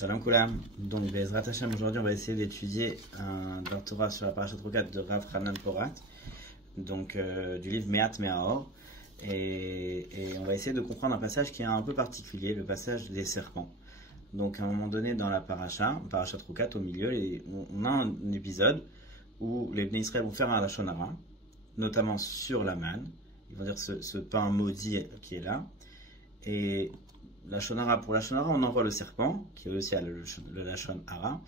Salam Koulam. Donc, Bezrat Hashem, aujourd'hui, on va essayer d'étudier un Torah sur la Parashat Rukat de Rav Hanan Porat, donc du livre Me'at Me'aor. Et on va essayer de comprendre un passage qui est un peu particulier, le passage des serpents. Donc, à un moment donné, dans la Parashat Rukat, au milieu, on a un épisode où les Bnei Israël vont faire un Lashon Hara, notamment sur la manne. Ils vont dire ce pain maudit qui est là. Et pour Lashon Hara, on envoie le serpent, qui est aussi le Lashon Hara,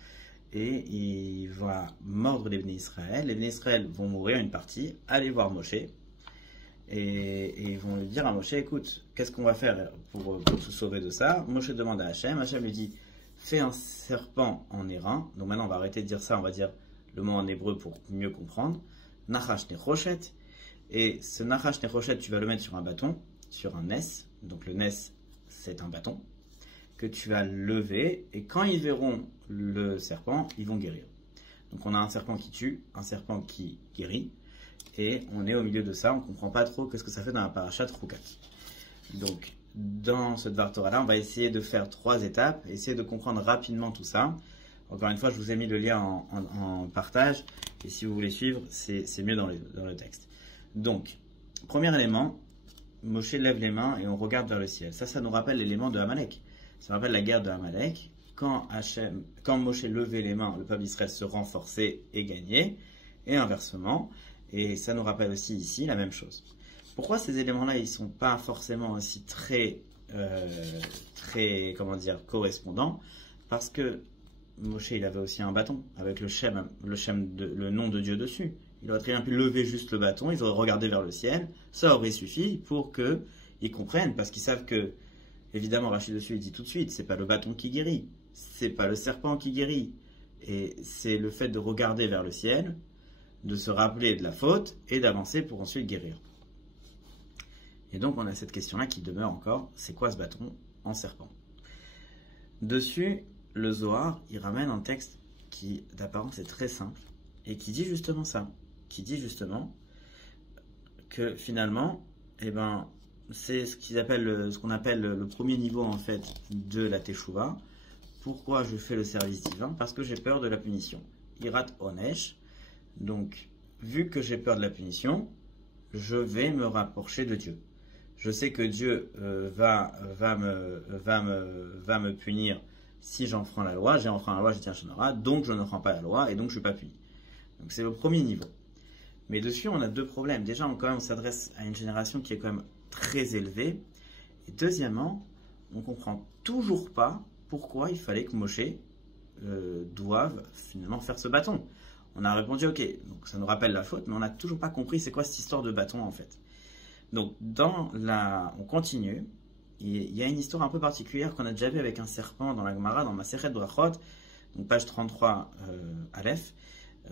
et il va mordre les Bnei Israël. Les Bnei Israël vont mourir une partie, aller voir Moshe, et ils vont lui dire à Moshe, écoute, qu'est-ce qu'on va faire pour se sauver de ça? Moshe demande à Hachem, Hachem lui dit, fais un serpent en airain. Donc maintenant on va arrêter de dire ça, on va dire le mot en hébreu pour mieux comprendre. Nachash Nechoshet, et ce Nachash Nechoshet, tu vas le mettre sur un bâton, sur un nes, donc le nes c'est un bâton, que tu vas lever, et quand ils verront le serpent, ils vont guérir. Donc on a un serpent qui tue, un serpent qui guérit, et on est au milieu de ça, on ne comprend pas trop qu'est-ce que ça fait dans la Parashat Rukat. Donc dans ce Dvar Torah là, on va essayer de faire 3 étapes, essayer de comprendre rapidement tout ça. Encore une fois, je vous ai mis le lien en partage, et si vous voulez suivre, c'est mieux dans le texte. Donc, premier élément, Moshe lève les mains et on regarde vers le ciel. Ça nous rappelle l'élément de Amalek. Ça rappelle la guerre de Amalek. Quand Moshe levait les mains, le peuple d'Israël se renforçait et gagnait, et inversement. Et ça nous rappelle aussi ici la même chose. Pourquoi ces éléments-là, ils ne sont pas forcément aussi très correspondants? Parce que Moshe, il avait aussi un bâton avec le nom de Dieu dessus. Il aurait très bien pu lever juste le bâton, ils auraient regardé vers le ciel, ça aurait suffi pour qu'ils comprennent, parce qu'ils savent que, évidemment, Rachid dessus, il dit tout de suite, c'est pas le bâton qui guérit, c'est pas le serpent qui guérit, et c'est le fait de regarder vers le ciel, de se rappeler de la faute, et d'avancer pour ensuite guérir. Et donc, on a cette question-là qui demeure encore, c'est quoi ce bâton en serpent? Dessus, le Zohar, il ramène un texte qui, d'apparence, est très simple, et qui dit justement ça. Qui dit justement que finalement, c'est ce qu'on appelle le premier niveau en fait de la Teshuvah. Pourquoi je fais le service divin? Parce que j'ai peur de la punition. Irat Onesh. Donc, vu que j'ai peur de la punition, je vais me rapprocher de Dieu. Je sais que Dieu va me punir si j'enfreins la loi. J'ai enfreint la loi, j'ai dit un Lashon Hara, donc je ne prends pas la loi et donc je ne suis pas puni. Donc c'est le premier niveau. Mais dessus, on a 2 problèmes. Déjà, on s'adresse à une génération qui est quand même très élevée. Et deuxièmement, on ne comprend toujours pas pourquoi il fallait que Moshe doive finalement faire ce bâton. On a répondu, ok, donc ça nous rappelle la faute, mais on n'a toujours pas compris c'est quoi cette histoire de bâton en fait. Donc, on continue. Il y a une histoire un peu particulière qu'on a déjà vue avec un serpent dans la Gemara, dans Masechet Brachot, donc page 33 Aleph.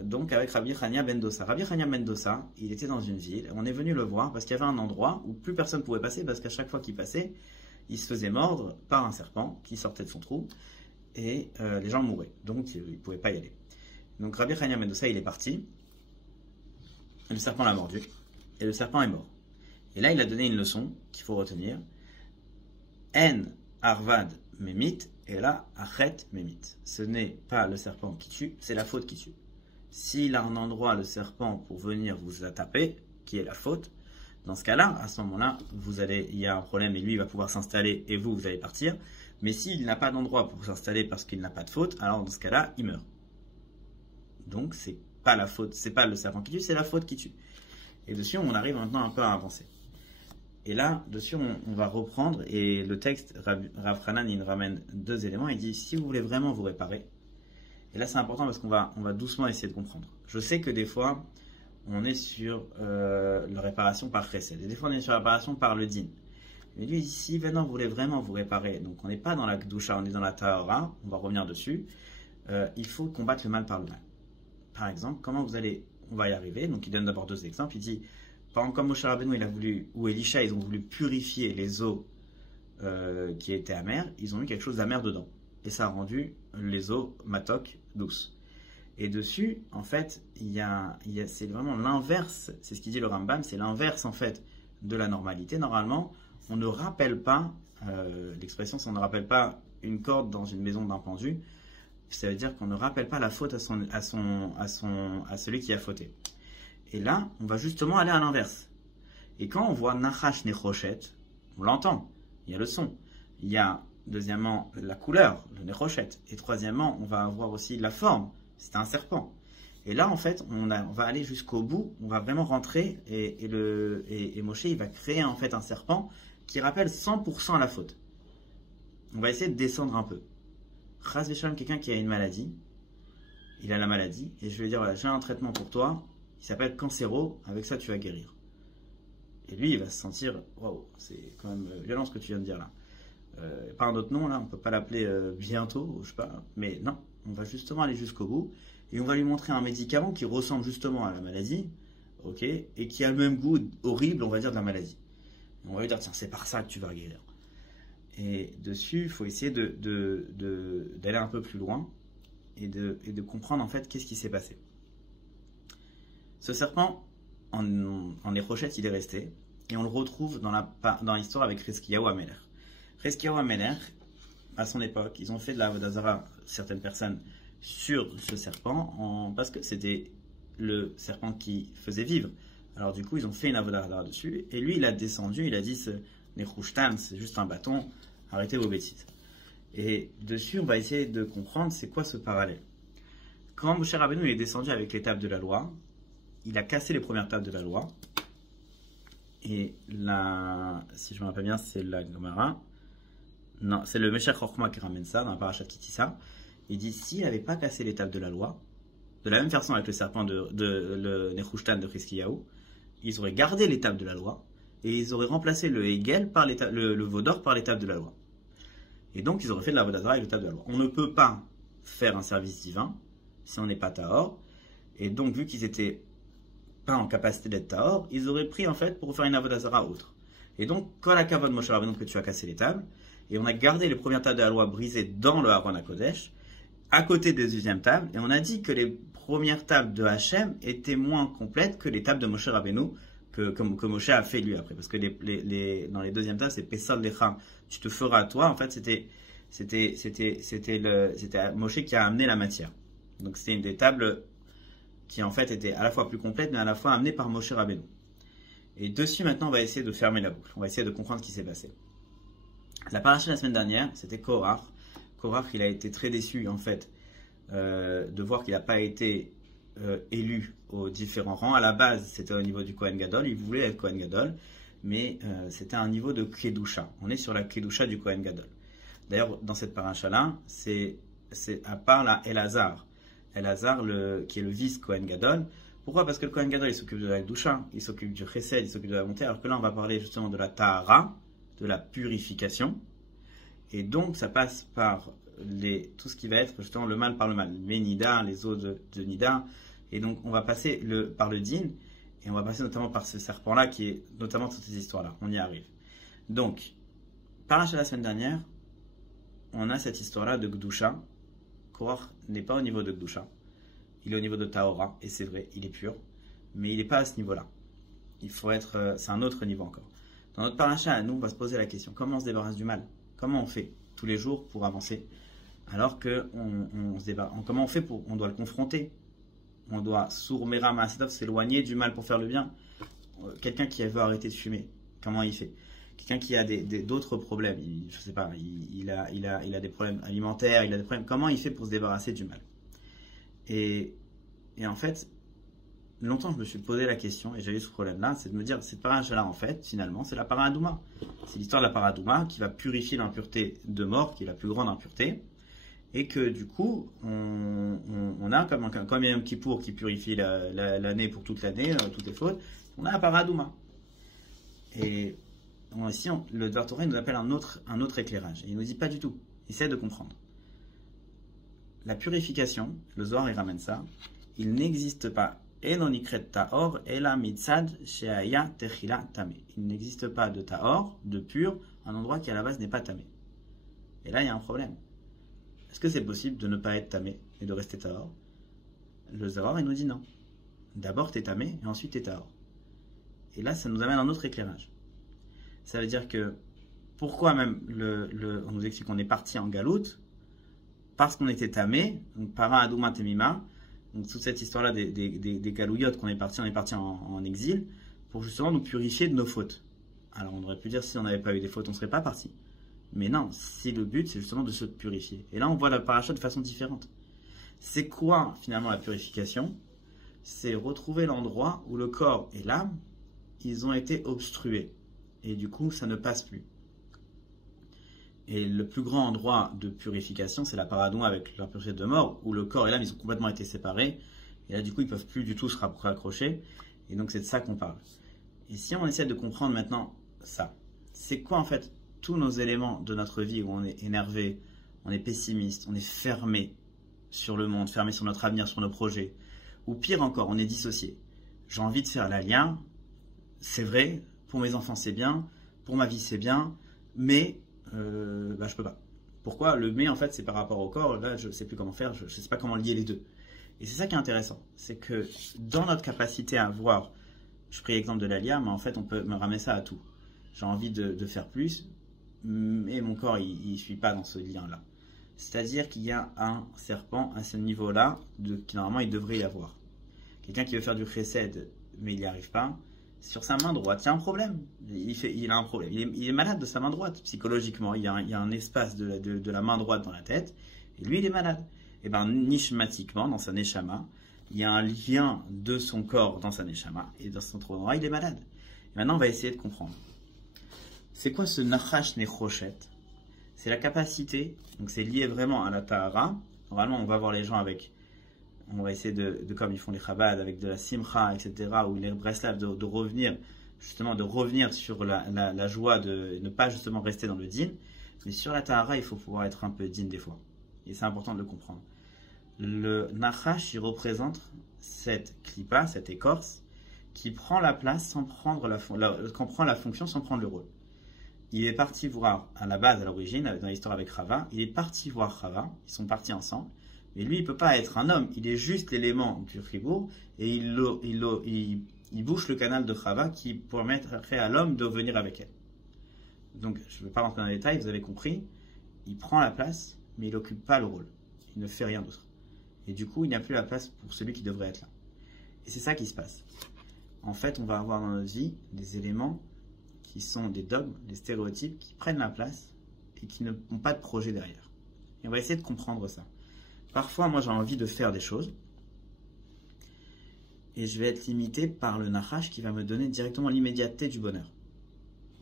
Donc avec Rabbi Chania ben Dosa. Rabbi Chania ben Dosa, il était dans une ville, on est venu le voir parce qu'il y avait un endroit où plus personne ne pouvait passer, parce qu'à chaque fois qu'il passait, il se faisait mordre par un serpent qui sortait de son trou, et les gens mouraient, donc il ne pouvait pas y aller. Donc Rabbi Chania ben Dosa, il est parti, et le serpent l'a mordu, et le serpent est mort. Et là, il a donné une leçon qu'il faut retenir. En arvad memit, et là, achet memit. Ce n'est pas le serpent qui tue, c'est la faute qui tue. S'il a un endroit, le serpent, pour venir vous taper, qui est la faute, dans ce cas-là, à ce moment-là, il y a un problème et lui, il va pouvoir s'installer et vous allez partir. Mais s'il n'a pas d'endroit pour s'installer parce qu'il n'a pas de faute, alors dans ce cas-là, il meurt. Donc, c'est pas la faute, c'est pas le serpent qui tue, c'est la faute qui tue. Et dessus, on arrive maintenant un peu à avancer. Et là, dessus, on va reprendre, et le texte, Rav Hanan, il ramène 2 éléments, il dit, si vous voulez vraiment vous réparer, et là, c'est important parce qu'on va doucement essayer de comprendre. Je sais que des fois, on est sur la réparation par chesed. Et des fois, on est sur la réparation par le din. Mais lui, si maintenant vous voulez vraiment vous réparer, donc on n'est pas dans la Kedusha, on est dans la Tahara, on va revenir dessus, il faut combattre le mal par le mal. Par exemple, on va y arriver. Donc, il donne d'abord 2 exemples. Il dit, par exemple, comme Moshe Rabbeinu, il a voulu, ou Elisha, ils ont voulu purifier les eaux qui étaient amères, ils ont mis quelque chose d'amer dedans. Et ça a rendu les eaux matok douces. Et dessus, en fait, c'est vraiment l'inverse, c'est ce qu'il dit le Rambam, c'est l'inverse en fait de la normalité. Normalement, on ne rappelle pas, l'expression, on ne rappelle pas une corde dans une maison d'un pendu, ça veut dire qu'on ne rappelle pas la faute à celui qui a fauté. Et là, on va justement aller à l'inverse. Et quand on voit Nachash Nechoshet, on l'entend, il y a le son. Il y a, deuxièmement, la couleur, le Nechoshet. Et troisièmement, on va avoir aussi la forme, c'est un serpent. Et là, en fait, on va aller jusqu'au bout, on va vraiment rentrer, et Moshe, il va créer en fait un serpent qui rappelle 100% la faute. On va essayer de descendre un peu. Chas v'shalom, quelqu'un qui a une maladie, il a la maladie, et je vais lui dire, voilà, j'ai un traitement pour toi, il s'appelle cancéro, avec ça tu vas guérir. Et lui, il va se sentir, waouh, c'est quand même violent ce que tu viens de dire là. Pas un autre nom là, on peut pas l'appeler bientôt, je sais pas, mais non, on va justement aller jusqu'au bout, et on va lui montrer un médicament qui ressemble justement à la maladie, ok, et qui a le même goût horrible, on va dire, de la maladie. On va lui dire, tiens, c'est par ça que tu vas guérir. Et dessus, il faut essayer d'aller un peu plus loin et de comprendre en fait qu'est-ce qui s'est passé. Ce serpent, en Nérochette, il est resté, et on le retrouve dans l'histoire avec Chizkiyahu HaMelech. Chizkiyahu HaMelech, à son époque, ils ont fait de la Avodah Zara, certaines personnes, sur ce serpent, parce que c'était le serpent qui faisait vivre. Alors du coup, ils ont fait une Avodah Zara dessus, et lui, il a descendu, il a dit, Nechushtan, c'est juste un bâton, arrêtez vos bêtises. Et dessus, on va essayer de comprendre c'est quoi ce parallèle. Quand Moshe Rabbeinu est descendu avec les tables de la loi, il a cassé les premières tables de la loi. Et là, si je me rappelle bien, c'est la Gemara. Non, c'est le Meshach Chochma qui ramène ça dans la parashat Kitissa. Il dit s'il n'avait pas cassé les tables de la loi, de la même façon avec le serpent de le Nechushtan de Chizkiyahu, ils auraient gardé les tables de la loi et ils auraient remplacé le Hegel par le veau d'or par les tables de la loi. Et donc ils auraient fait de la Avodah Zara avec les tables de la loi. On ne peut pas faire un service divin si on n'est pas Tahor. Et donc vu qu'ils étaient pas en capacité d'être Tahor, ils auraient pris en fait pour faire une Avodah Zara autre. Et donc, quand la Kavod Moshe Rabbeinu que tu as cassé les tables, et on a gardé les premières tables de la loi brisées dans le Haron HaKodesh, à côté des deuxièmes tables, et on a dit que les premières tables de Hachem étaient moins complètes que les tables de Moshe Rabbeinu que Moshe a fait lui après. Parce que dans les deuxièmes tables, c'est Pesal Lecha, tu te feras à toi. En fait, c'était Moshe qui a amené la matière. Donc c'était une des tables qui en fait était à la fois plus complète, mais à la fois amenée par Moshe Rabbeinu. Et dessus, maintenant, on va essayer de fermer la boucle. On va essayer de comprendre ce qui s'est passé. La paracha de la semaine dernière, c'était Korach. Korach, il a été très déçu, en fait, de voir qu'il n'a pas été élu aux différents rangs. À la base, c'était au niveau du Kohen Gadol. Il voulait être Kohen Gadol, mais c'était un niveau de Kedusha. On est sur la Kedusha du Kohen Gadol. D'ailleurs, dans cette paracha-là, c'est à part la Elazar. Elazar, qui est le vice Kohen Gadol. Pourquoi? Parce que le Kohen Gadol, il s'occupe de la Kedusha, il s'occupe du Chesed, il s'occupe de la bonté, alors que là, on va parler justement de la Tahara, de la purification. Et donc, ça passe par tout ce qui va être justement le mal par le mal. Les Nida, les eaux de Nida. Et donc, on va passer par le Din, et on va passer notamment par ce serpent-là, qui est notamment toutes ces histoires-là. On y arrive. Donc, paracha la semaine dernière, on a cette histoire-là de Gdusha. Korach n'est pas au niveau de Gdusha. Il est au niveau de Tahora, et c'est vrai, il est pur. Mais il n'est pas à ce niveau-là. C'est un autre niveau encore. Dans notre paracha, nous, on va se poser la question, comment on se débarrasse du mal? Comment on fait tous les jours pour avancer? Alors que comment on fait on doit le confronter? On doit sourmera ma'asadov, s'éloigner du mal pour faire le bien. Quelqu'un qui veut arrêter de fumer, comment il fait? Quelqu'un qui a d'autres problèmes, je sais pas, il a des problèmes alimentaires, il a des problèmes. Comment il fait pour se débarrasser du mal? Et en fait, longtemps je me suis posé la question, et j'ai eu ce problème-là, c'est de me dire, cette paracha-là, en fait, finalement, c'est la paradouma. C'est l'histoire de la paradouma qui va purifier l'impureté de mort, qui est la plus grande impureté, et que du coup, on a comme Yom Kippour qui purifie l'année pour toute l'année, toutes les fautes, on a la paradouma. Et ici, le Dvar Torah nous appelle un autre éclairage, et il nous dit pas du tout, essaie de comprendre. La purification, le Zohar il ramène ça, il n'existe pas. Il n'existe pas de Tahor, de pur, un endroit qui à la base n'est pas tamé. Et là il y a un problème. Est-ce que c'est possible de ne pas être tamé et de rester Tahor? Le Zohar il nous dit non. D'abord t'es tamé et ensuite t'es Tahor. Et là ça nous amène à un autre éclairage. Ça veut dire que pourquoi même on nous explique qu'on est parti en galoute? Parce qu'on était tamé, donc para adouma temima, donc toute cette histoire-là des galouillottes qu'on est parti en exil, pour justement nous purifier de nos fautes. Alors on aurait pu dire si on n'avait pas eu des fautes, on ne serait pas parti. Mais non, si le but c'est justement de se purifier. Et là on voit la paracha de façon différente. C'est quoi finalement la purification? C'est retrouver l'endroit où le corps et l'âme, ils ont été obstrués. Et du coup ça ne passe plus. Et le plus grand endroit de purification, c'est la paradon avec la purification de mort, où le corps et l'âme ils ont complètement été séparés. Et là du coup ils ne peuvent plus du tout se raccrocher. Et donc c'est de ça qu'on parle. Et si on essaie de comprendre maintenant ça, c'est quoi en fait tous nos éléments de notre vie où on est énervé, on est pessimiste, on est fermé sur le monde, fermé sur notre avenir, sur nos projets, ou pire encore, on est dissocié. J'ai envie de faire la lien, c'est vrai, pour mes enfants c'est bien, pour ma vie c'est bien, mais je peux pas. Pourquoi? Le mais en fait c'est par rapport au corps, là je sais plus comment faire, je sais pas comment lier les deux. Et c'est ça qui est intéressant, c'est que dans notre capacité à voir, je pris l'exemple de l'Alia, mais en fait on peut me ramener ça à tout. J'ai envie de faire plus, mais mon corps il suit pas dans ce lien-là. C'est-à-dire qu'il y a un serpent à ce niveau-là, qui normalement il devrait y avoir. Quelqu'un qui veut faire du chesed, mais il n'y arrive pas, sur sa main droite, il y a un problème. Il a un problème. Il est malade de sa main droite, psychologiquement. Il y a un espace de la main droite dans la tête, et lui il est malade. Et bien, nishmatiquement, dans sa neshama, il y a un lien de son corps dans sa neshama, et dans son autre endroit, il est malade. Et maintenant, on va essayer de comprendre. C'est quoi ce nachash nechoshet? C'est la capacité, donc c'est lié vraiment à la tahara. Normalement, on va voir les gens avec, on va essayer de comme ils font les Chabad, avec de la simcha, etc., ou les breslav, de revenir, justement, de revenir sur la joie de ne pas justement rester dans le din. Mais sur la tahara, il faut pouvoir être un peu din des fois. Et c'est important de le comprendre. Le nachash, il représente cette klipa, cette écorce, qui prend la place sans prendre qu'on prend la fonction sans prendre le rôle. Il est parti voir, à la base, à l'origine, dans l'histoire avec Rava, il est parti voir Rava, ils sont partis ensemble, mais lui, il ne peut pas être un homme, il est juste l'élément du fribourg, et il bouche le canal de Rava qui permettrait à l'homme de venir avec elle. Donc, je ne vais pas rentrer dans les détails, vous avez compris, il prend la place, mais il n'occupe pas le rôle, il ne fait rien d'autre. Et du coup, il n'y a plus la place pour celui qui devrait être là. Et c'est ça qui se passe. En fait, on va avoir dans notre vie des éléments qui sont des dogmes, des stéréotypes qui prennent la place et qui n'ont pas de projet derrière. Et on va essayer de comprendre ça. Parfois, moi, j'ai envie de faire des choses et je vais être limité par le nachash qui va me donner directement l'immédiateté du bonheur.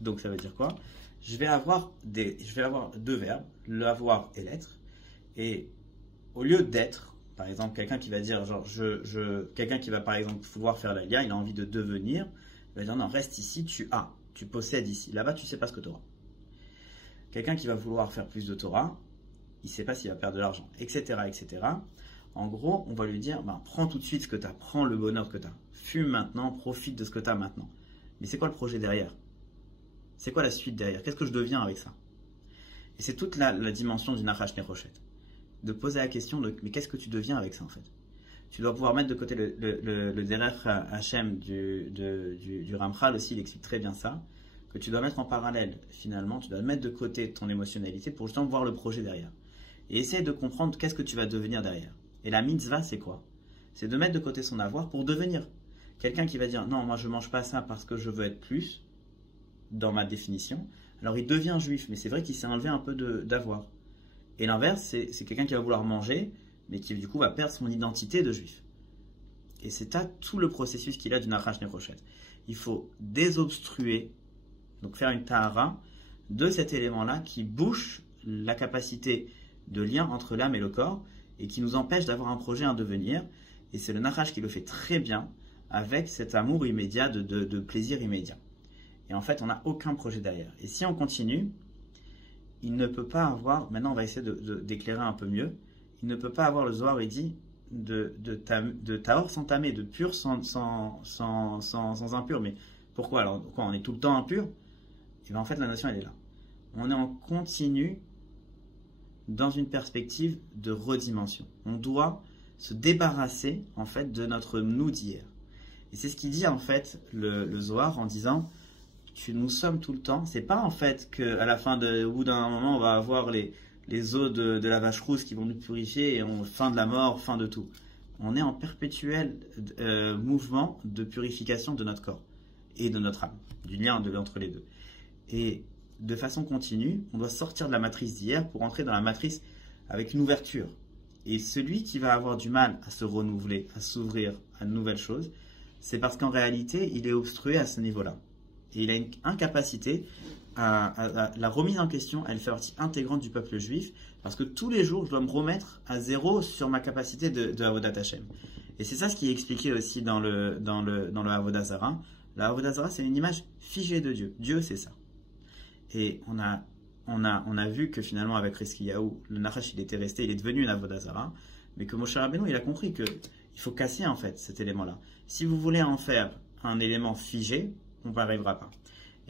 Donc, ça veut dire quoi? Je vais avoir deux verbes, l'avoir et l'être. Et au lieu d'être, par exemple, quelqu'un qui va dire, genre, quelqu'un qui va par exemple vouloir faire la lia, il a envie de devenir, il va dire non, reste ici, tu as. Tu possèdes ici. Là-bas, tu ne sais pas ce que tu auras. Quelqu'un qui va vouloir faire plus de Torah, il ne sait pas s'il va perdre de l'argent, etc., etc. En gros, on va lui dire, prends tout de suite ce que tu as, prends le bonheur que tu as. Fume maintenant, profite de ce que tu as maintenant. Mais c'est quoi le projet derrière? C'est quoi la suite derrière? Qu'est-ce que je deviens avec ça? Et c'est toute la dimension du Nachash Nechoshet. De poser la question de, mais qu'est-ce que tu deviens avec ça en fait? Tu dois pouvoir mettre de côté le Derech Hashem du Ramchal aussi, il explique très bien ça, que tu dois mettre en parallèle, finalement, tu dois mettre de côté ton émotionnalité pour justement voir le projet derrière. Et essayer de comprendre qu'est-ce que tu vas devenir derrière. Et la mitzvah, c'est quoi? C'est de mettre de côté son avoir pour devenir. Quelqu'un qui va dire, non, moi je ne mange pas ça parce que je veux être plus, dans ma définition, alors il devient juif, mais c'est vrai qu'il s'est enlevé un peu d'avoir. Et l'inverse, c'est quelqu'un qui va vouloir manger, mais qui du coup va perdre son identité de juif. Et c'est tout le processus qu'il a du Nachash Nechoshet. Il faut désobstruer, donc faire une tahara de cet élément-là qui bouche la capacité de lien entre l'âme et le corps et qui nous empêche d'avoir un projet, un devenir. Et c'est le Nachash qui le fait très bien avec cet amour immédiat, de plaisir immédiat. Et en fait, on n'a aucun projet derrière. Et si on continue, il ne peut pas avoir, maintenant on va essayer d'éclairer un peu mieux, il ne peut pas avoir le Zohar, il dit, de tahor sans tamé, de pur sans impur. Mais pourquoi alors? Pourquoi on est tout le temps impur? Et bien en fait la notion elle est là. On est en continu dans une perspective de redimension. On doit se débarrasser en fait de notre nous d'hier. Et c'est ce qu'il dit en fait le Zohar en disant nous sommes tout le temps. C'est pas en fait qu'à la fin, au bout d'un moment, on va avoir les eaux de la vache rousse qui vont nous purifier et fin de la mort, fin de tout. On est en perpétuel mouvement de purification de notre corps et de notre âme, du lien entre les deux. Et de façon continue, on doit sortir de la matrice d'hier pour entrer dans la matrice avec une ouverture. Et celui qui va avoir du mal à se renouveler, à s'ouvrir à de nouvelles choses, c'est parce qu'en réalité, il est obstrué à ce niveau-là. Et il a une incapacité à la remise en question, elle fait partie intégrante du peuple juif, parce que tous les jours, je dois me remettre à zéro sur ma capacité de Avodat Hashem. Et c'est ça ce qui est expliqué aussi dans le Avodah Zara. La Avodah Zara, c'est une image figée de Dieu. Dieu, c'est ça. Et on a vu que finalement, avec Hiskiyahu, le Nachash, il était resté, il est devenu une Avodah Zara, mais que Moshe Rabbeinu, il a compris qu'il faut casser en fait cet élément-là. Si vous voulez en faire un élément figé, on n'y arrivera pas.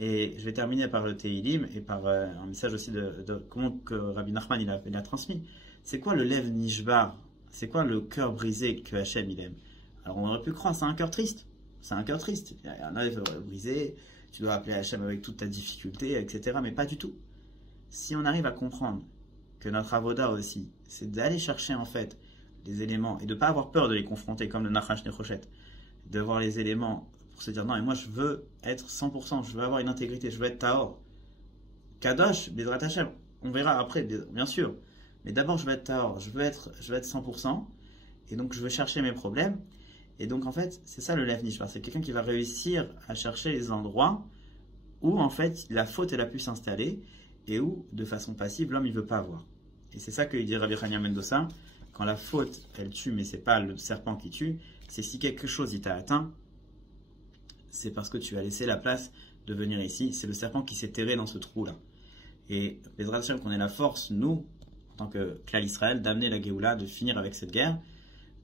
Et je vais terminer par le Teilim et par un message aussi de comment que Rabbi Nachman il a transmis. C'est quoi le Lev Nishbar? C'est quoi le cœur brisé que Hachem il aime? Alors on aurait pu croire, c'est un cœur triste. C'est un cœur triste. Il y en a des cœurs brisés, tu dois appeler Hachem avec toute ta difficulté, etc. Mais pas du tout. Si on arrive à comprendre que notre avoda aussi, c'est d'aller chercher en fait les éléments et de ne pas avoir peur de les confronter comme le Nachash Nechoshet, de voir les éléments pour se dire non, et moi je veux être 100%, je veux avoir une intégrité, je veux être Tahor. Kadosh, Bezrat Hashem, on verra après, bien sûr. Mais d'abord je veux être Tahor, je veux être 100%, et donc je veux chercher mes problèmes. Et donc en fait, c'est ça le Lev Nishbar, c'est quelqu'un qui va réussir à chercher les endroits où en fait la faute elle a pu s'installer et où de façon passive l'homme il veut pas avoir. Et c'est ça que dit Rabbi Chania Mendoza, quand la faute elle tue, mais c'est pas le serpent qui tue, c'est si quelque chose il t'a atteint, c'est parce que tu as laissé la place de venir ici. C'est le serpent qui s'est terré dans ce trou-là. Et Bezrat Hashem, qu'on ait la force, nous, en tant que Klal Israël, d'amener la Géoula, de finir avec cette guerre,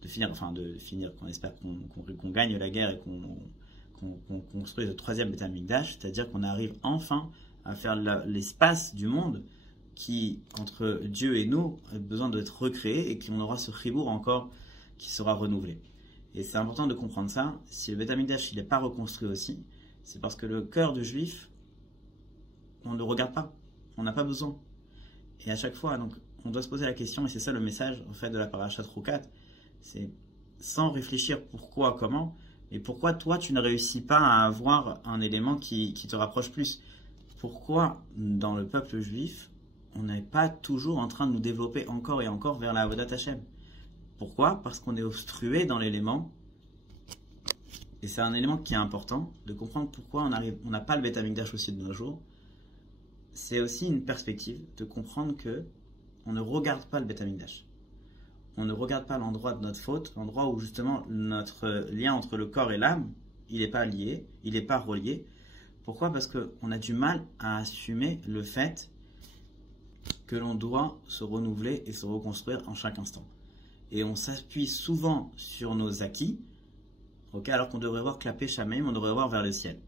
qu'on espère qu'on gagne la guerre et qu'on construise le troisième Beth Amikdash, c'est-à-dire qu'on arrive enfin à faire l'espace du monde qui, entre Dieu et nous, a besoin d'être recréé et qu'on aura ce chibour encore qui sera renouvelé. Et c'est important de comprendre ça. Si le Beth Amikdash n'est pas reconstruit aussi, c'est parce que le cœur du juif, on ne le regarde pas. On n'a pas besoin. Et à chaque fois, donc, on doit se poser la question, et c'est ça le message en fait, de la Parashat Rukat, c'est sans réfléchir pourquoi, comment, mais pourquoi toi tu ne réussis pas à avoir un élément qui te rapproche plus. Pourquoi dans le peuple juif, on n'est pas toujours en train de nous développer encore et encore vers la Avodat Hashem? Pourquoi? Parce qu'on est obstrué dans l'élément. Et c'est un élément qui est important, de comprendre pourquoi on n'a pas le Beth Amikdash aussi de nos jours. C'est aussi une perspective de comprendre que on ne regarde pas le Beth Amikdash. On ne regarde pas l'endroit de notre faute, l'endroit où justement notre lien entre le corps et l'âme, il n'est pas lié, il n'est pas relié. Pourquoi? Parce qu'on a du mal à assumer le fait que l'on doit se renouveler et se reconstruire en chaque instant. Et on s'appuie souvent sur nos acquis, alors qu'on devrait voir clapé Shamaim, on devrait voir vers le ciel.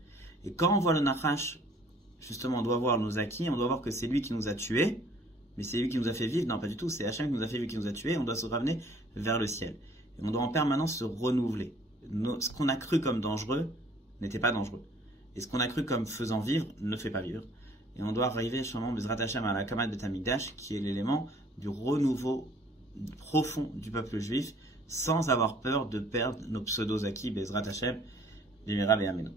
Et quand on voit le Nachash, justement, on doit voir nos acquis, on doit voir que c'est lui qui nous a tués, mais c'est lui qui nous a fait vivre. Non, pas du tout, c'est Hachem qui nous a fait vivre, qui nous a tués, on doit se ramener vers le ciel. Et on doit en permanence se renouveler. Ce qu'on a cru comme dangereux n'était pas dangereux. Et ce qu'on a cru comme faisant vivre ne fait pas vivre. Et on doit arriver, justement, Bezrat Hashem à la Kamat Beth Amikdash, qui est l'élément du renouveau profond du peuple juif, sans avoir peur de perdre nos pseudo-acquis, Bezrat Hashem, Bimera et Amen.